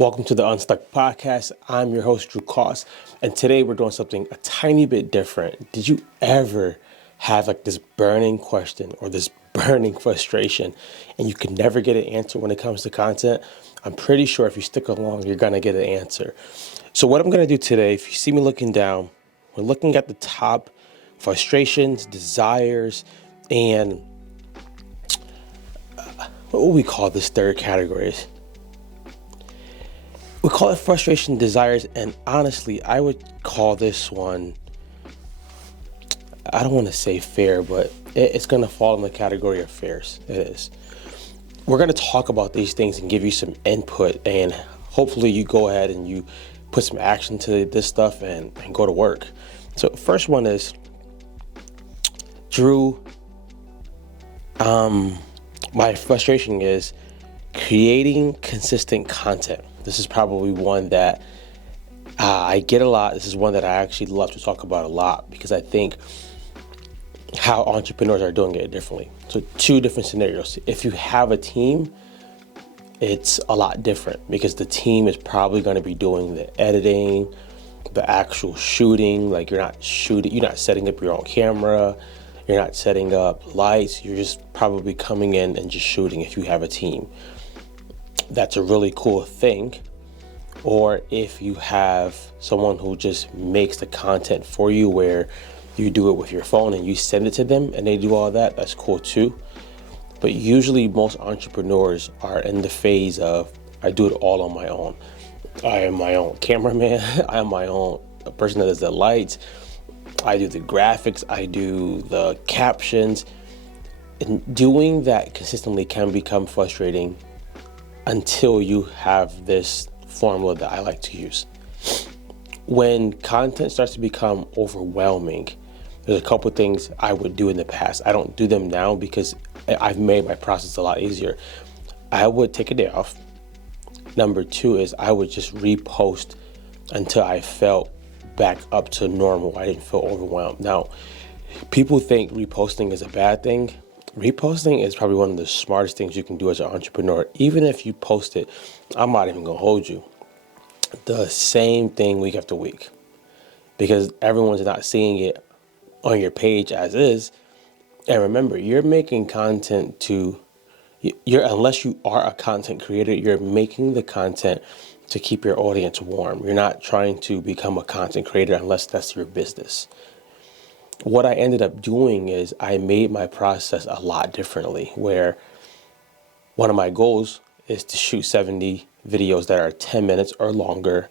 Welcome to the Unstuck Podcast. I'm your host, Drew Koss, and today we're doing something a tiny bit different. Did you ever have like this burning question or this burning frustration and you could never get an answer when it comes to content? I'm pretty sure if you stick along, you're going to get an answer. So what I'm going to do today, if you see me looking down, we're looking at the top frustrations, desires, and what would we call this third category? We call it frustration, desires, and honestly, I would call this one, I don't want to say fear, but it's going to fall in the category of fears. It is. We're going to talk about these things and give you some input, and hopefully you go ahead and you put some action to this stuff and go to work. So first one is, Drew, my frustration is creating consistent content. This is probably one that I get a lot. This is one that I actually love to talk about a lot because I think how entrepreneurs are doing it differently. So two different scenarios. If you have a team, it's a lot different because the team is probably going to be doing the editing, the actual shooting. Like you're not setting up your own camera. You're not setting up lights. You're just probably coming in and just shooting if you have a team. That's a really cool thing. Or if you have someone who just makes the content for you where you do it with your phone and you send it to them and they do all that, that's cool too. But usually most entrepreneurs are in the phase of, I do it all on my own. I am my own cameraman. I am my own person that does the lights. I do the graphics. I do the captions. And doing that consistently can become frustrating until you have this formula that I like to use. When content starts to become overwhelming, there's a couple things I would do in the past. I don't do them now because I've made my process a lot easier. I would take a day off. Number two is I would just repost until I felt back up to normal. I didn't feel overwhelmed. Now, people think reposting is a bad thing. Reposting is probably one of the smartest things you can do as an entrepreneur. Even if you post it, I'm not even going to hold you, the same thing week after week, because everyone's not seeing it on your page as is. And remember, you're making content unless you are a content creator, you're making the content to keep your audience warm. You're not trying to become a content creator unless that's your business. What I ended up doing is I made my process a lot differently, where one of my goals is to shoot 70 videos that are 10 minutes or longer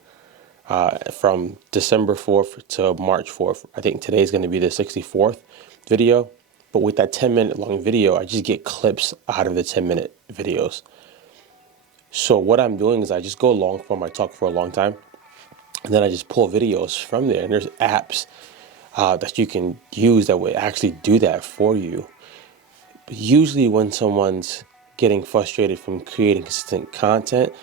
from December 4th to March 4th. I think today is going to be the 64th video. But with that 10-minute long video, I just get clips out of the 10-minute videos. So what I'm doing is I just go long form. I talk for a long time. And then I just pull videos from there. And there's apps that you can use that would actually do that for you. But usually when someone's getting frustrated from creating consistent content,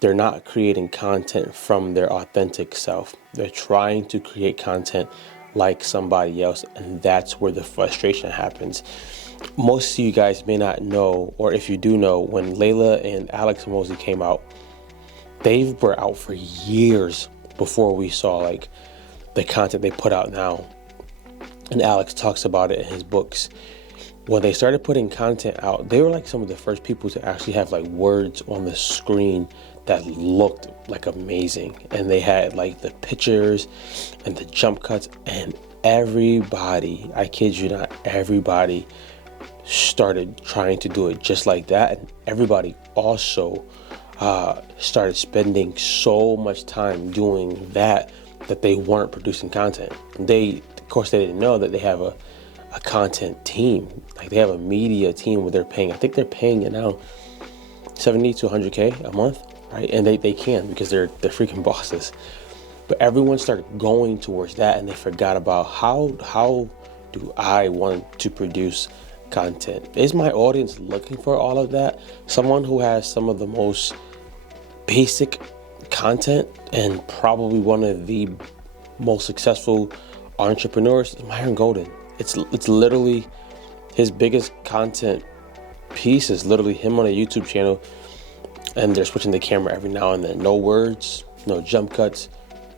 they're not creating content from their authentic self. They're trying to create content like somebody else, and that's where the frustration happens. Most of you guys may not know, or if you do know, when Layla and Alex Mosley came out, they were out for years before we saw like the content they put out now. And Alex talks about it in his books. When they started putting content out, they were like some of the first people to actually have like words on the screen that looked like amazing. And they had like the pictures and the jump cuts, and everybody, I kid you not, everybody started trying to do it just like that. And everybody also started spending so much time doing that they weren't producing content. Of course, they didn't know that they have a content team. Like they have a media team where I think they're paying it now 70 to 100K a month, right? And they can because they're freaking bosses. But everyone started going towards that, and they forgot about how do I want to produce content? Is my audience looking for all of that? Someone who has some of the most basic content and probably one of the most successful entrepreneurs is Myron Golden. It's literally his biggest content piece is literally him on a YouTube channel and they're switching the camera every now and then. No words, no jump cuts,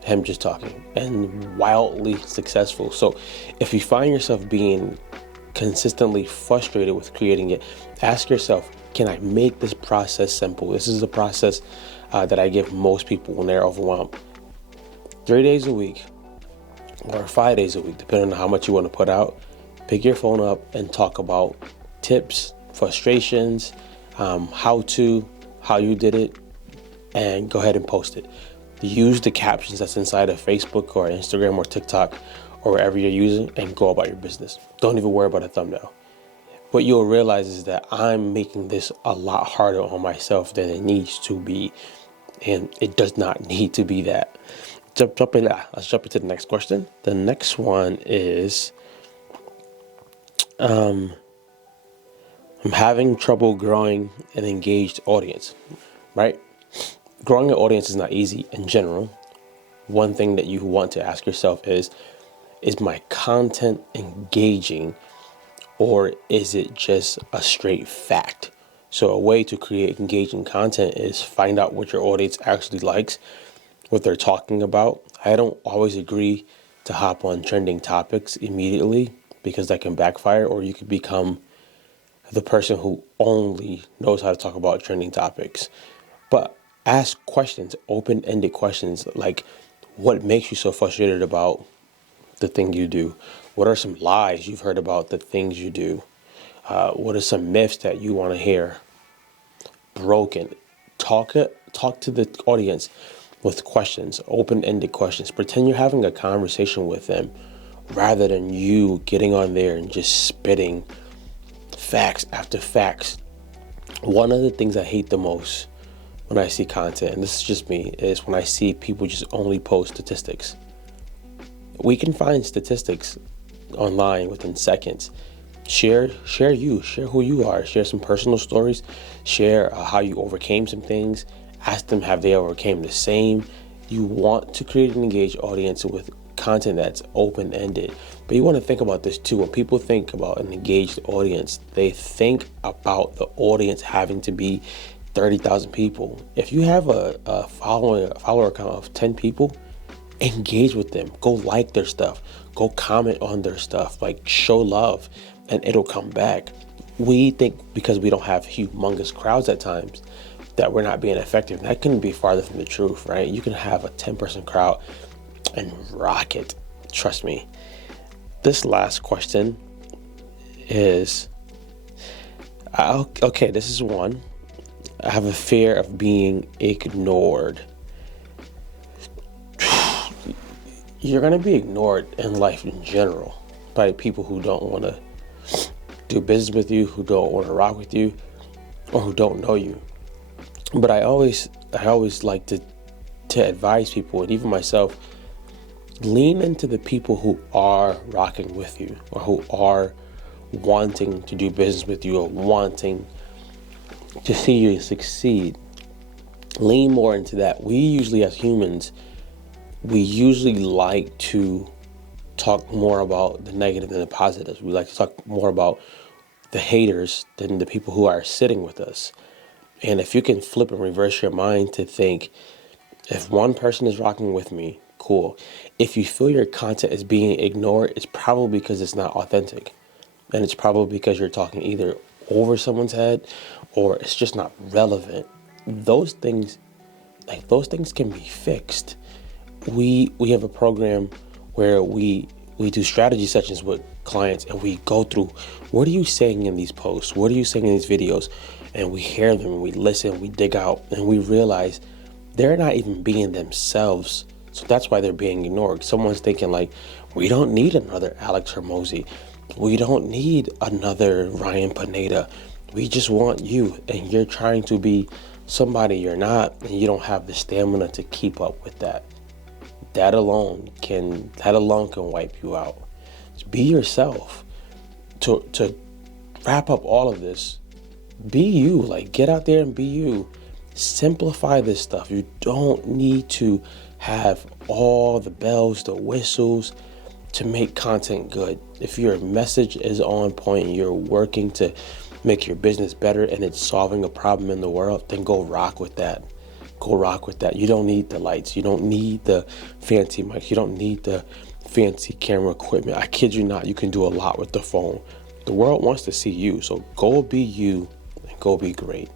him just talking, and wildly successful. So if you find yourself being consistently frustrated with creating it, ask yourself, can I make this process simple? This is a process that I give most people when they're overwhelmed. 3 days a week or 5 days a week, depending on how much you want to put out. Pick your phone up and talk about tips, frustrations, how you did it, and go ahead and post it. Use the captions that's inside of Facebook or Instagram or TikTok or wherever you're using, and go about your business. Don't even worry about a thumbnail. What you'll realize is that I'm making this a lot harder on myself than it needs to be, and it does not need to be that. Let's jump into the next question. The next one is, I'm having trouble growing an engaged audience, right? Growing an audience is not easy in general. One thing that you want to ask yourself is my content engaging, or is it just a straight fact? So a way to create engaging content is find out what your audience actually likes, what they're talking about. I don't always agree to hop on trending topics immediately, because that can backfire, or you could become the person who only knows how to talk about trending topics. But ask questions, open-ended questions, like what makes you so frustrated about the thing you do? What are some lies you've heard about the things you do? What are some myths that you want to hear broken? Talk to the audience with questions, open-ended questions. Pretend you're having a conversation with them rather than you getting on there and just spitting facts after facts. One of the things I hate the most when I see content, and this is just me, is when I see people just only post statistics. We can find statistics online within seconds. Share who you are. Share some personal stories. Share how you overcame some things. Ask them, have they overcame the same? You want to create an engaged audience with content that's open-ended. But you want to think about this too. When people think about an engaged audience, they think about the audience having to be 30,000 people. If you have a follower count of 10 people, engage with them. Go like their stuff. Go comment on their stuff. Like, show love, and it'll come back. We think because we don't have humongous crowds at times that we're not being effective. That couldn't be farther from the truth, right? You can have a 10-person crowd and rock it. Trust me. This last question is, okay, this is one. I have a fear of being ignored. You're going to be ignored in life in general by people who don't want to do business with you, who don't want to rock with you, or who don't know you. But I always like to advise people, and even myself, lean into the people who are rocking with you, or who are wanting to do business with you, or wanting to see you succeed. Lean more into that. We usually, as humans, we usually like to talk more about the negative than the positives. We like to talk more about the haters than the people who are sitting with us. And if you can flip and reverse your mind to think, if one person is rocking with me, cool. If you feel your content is being ignored, it's probably because it's not authentic. And it's probably because you're talking either over someone's head or it's just not relevant. Those things can be fixed. We have a program where we do strategy sessions with clients, and we go through, what are you saying in these posts? What are you saying in these videos? And we hear them, and we listen, we dig out, and we realize they're not even being themselves. So that's why they're being ignored. Someone's thinking like, we don't need another Alex Hermosi. We don't need another Ryan Pineda. We just want you, and you're trying to be somebody you're not, and you don't have the stamina to keep up with that. That alone can wipe you out. Just be yourself. To wrap up all of this, be you. Like, get out there and be you. Simplify this stuff. You don't need to have all the bells, the whistles to make content good. If your message is on point and you're working to make your business better and it's solving a problem in the world, then go rock with that. Go rock with that. You don't need the lights. You don't need the fancy mics. You don't need the fancy camera equipment. I kid you not, you can do a lot with the phone. The world wants to see you, so go be you and go be great.